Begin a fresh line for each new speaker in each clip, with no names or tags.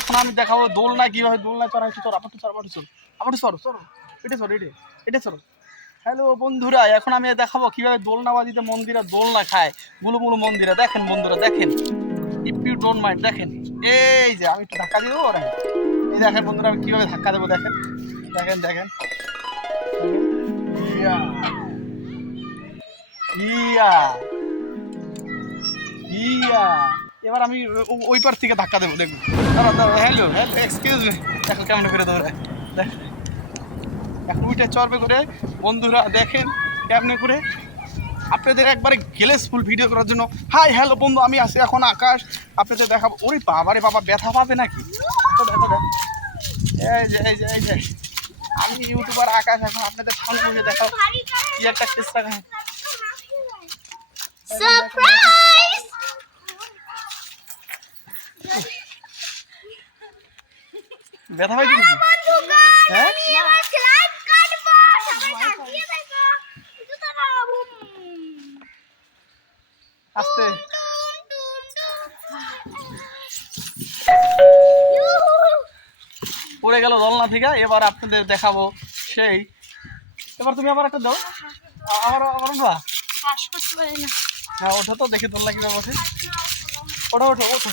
এখন আমি দেখাবো দোলনা কীভাবে দোলনা চড়া একটু চড় আবার চড় আবার চড় আবার চড় চড়ো এটা চড়ো এটা এটা চড়ো হ্যালো বন্ধুরা, এখন আমি দেখাবো কীভাবে দোলনাবাজিতে মন্দিরে দোলনা খায়। বুলু মন্দিরে, দেখেন বন্ধুরা, দেখেন। ইফ ইউ ডোন্ট মাইন্ড দেখেন। এই যে, আমি একটু ধাক্কা দিয়ে দেবো এই দেখেন বন্ধুরা, আমি কীভাবে ধাক্কা দেবো, দেখেন। দেখেন দেখেন। ইয়া। ইয়া। ইয়া। এবার আমি ওই পার থেকে ধাক্কা দেবো দাঁড়া হ্যালো হ্যালো এক্সকিউজ মি দেখো কেমন করে দেখ। এখন উইটা চড়বে করে, বন্ধুরা দেখেন কেমনে করে। আপনাদের একবারে গেলেস ফুল ভিডিও করার জন্য হাই হ্যালো বন্ধু, আমি আছি এখন আকাশ। আপনাদের দেখাবো। ওরে বাবারে, বাবা, ব্যথা পাবে নাকি। এই যে এই যে এই যে। আমি ইউটিউবার আকাশ, এখন আপনাদের সামনে দেখাবো। কি একটা চেষ্টা
সারপ্রাইজ
ব্যথা নাকি? হ্যাঁ? আস্তে। পড়ে গেল দলনা থেকে এবার আপনাদের দেখাবো সেই। এবার তুমি আবার একটা দাও। আবার আবার উঠবা? হ্যাঁ ওঠো তো দেখি দোলনা কীভাবে ওঠে। ওঠো ওঠো ওঠো।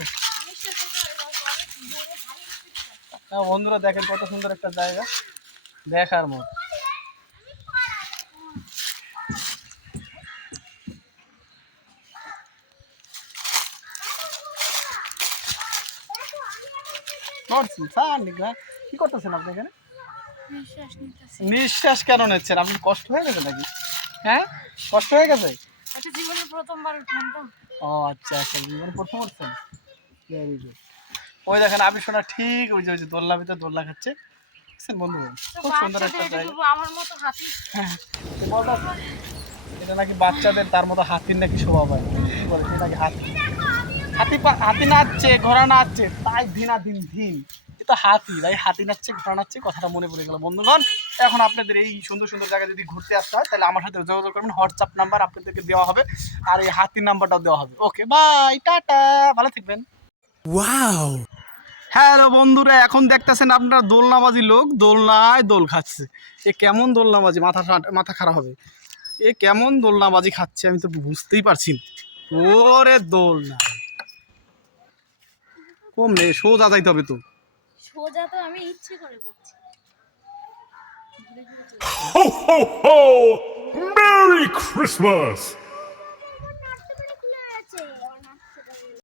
বন্ধুরা দেখেন কত সুন্দর একটা জায়গা। দেখার মত। স্যার, নিগ্রা, কি করতেছেন আপনি এখানে?
নিঃশ্বাস
কেন নিচ্ছেন? আপনি কষ্ট হয়ে গেছে নাকি? হ্যাঁ? কষ্ট হয়ে গেছে?
জীবনে প্রথমবার উঠলাম তো।
ও আচ্ছা আচ্ছা জীবনে প্রথম উঠছেন? ওই দেখেন আপনি শোনা ঠিক ওই যে ওই যে দোলনা ভিতরে দোলনা খাচ্ছে। দেখছেন বন্ধু? খুব সুন্দর একটা জায়গা।
আমার মতো হাতি।
হ্যাঁ, এটা নাকি বাচ্চাদের তার মতো হাতির নাকি বলে সে নাকি হাতি? হাতি হাতি নাচছে ঘোড়া নাচছে তাই দিনা দিন দিন এ তো হাতি তাই হাতি নাচছে ঘোড়া নাচছে কথাটা মনে পড়ে গেল। বন্ধুগণ এখন আপনাদের এই সুন্দর সুন্দর জায়গায় যদি ঘুরতে আসতে হয় তাহলে আমার সাথে যোগাযোগ করবেন। হোয়াটসঅ্যাপ নাম্বার আপনাদেরকে দেওয়া হবে আর এই হাতির নাম্বারটাও দেওয়া হবে। ওকে বাই টাটা ভালো থাকবেন।
Wow!
হ্যালো বন্ধুরা এখন দেখতেছেন আপনারা দোলনাবাজি লোক দোলনায় দোল খাচ্ছে এ কেমন দোলনাবাজি মাথা মাথা খারাপ হবে এ কেমন দোলনাবাজি খাচ্ছে আমি তো বুঝতেই পারছি না। ওরে দোলনা কমলে সোজা যাইতে হবে তো
সোজা তো আমি ইচ্ছে করে করছি
Ho, ho, ho! Merry Christmas!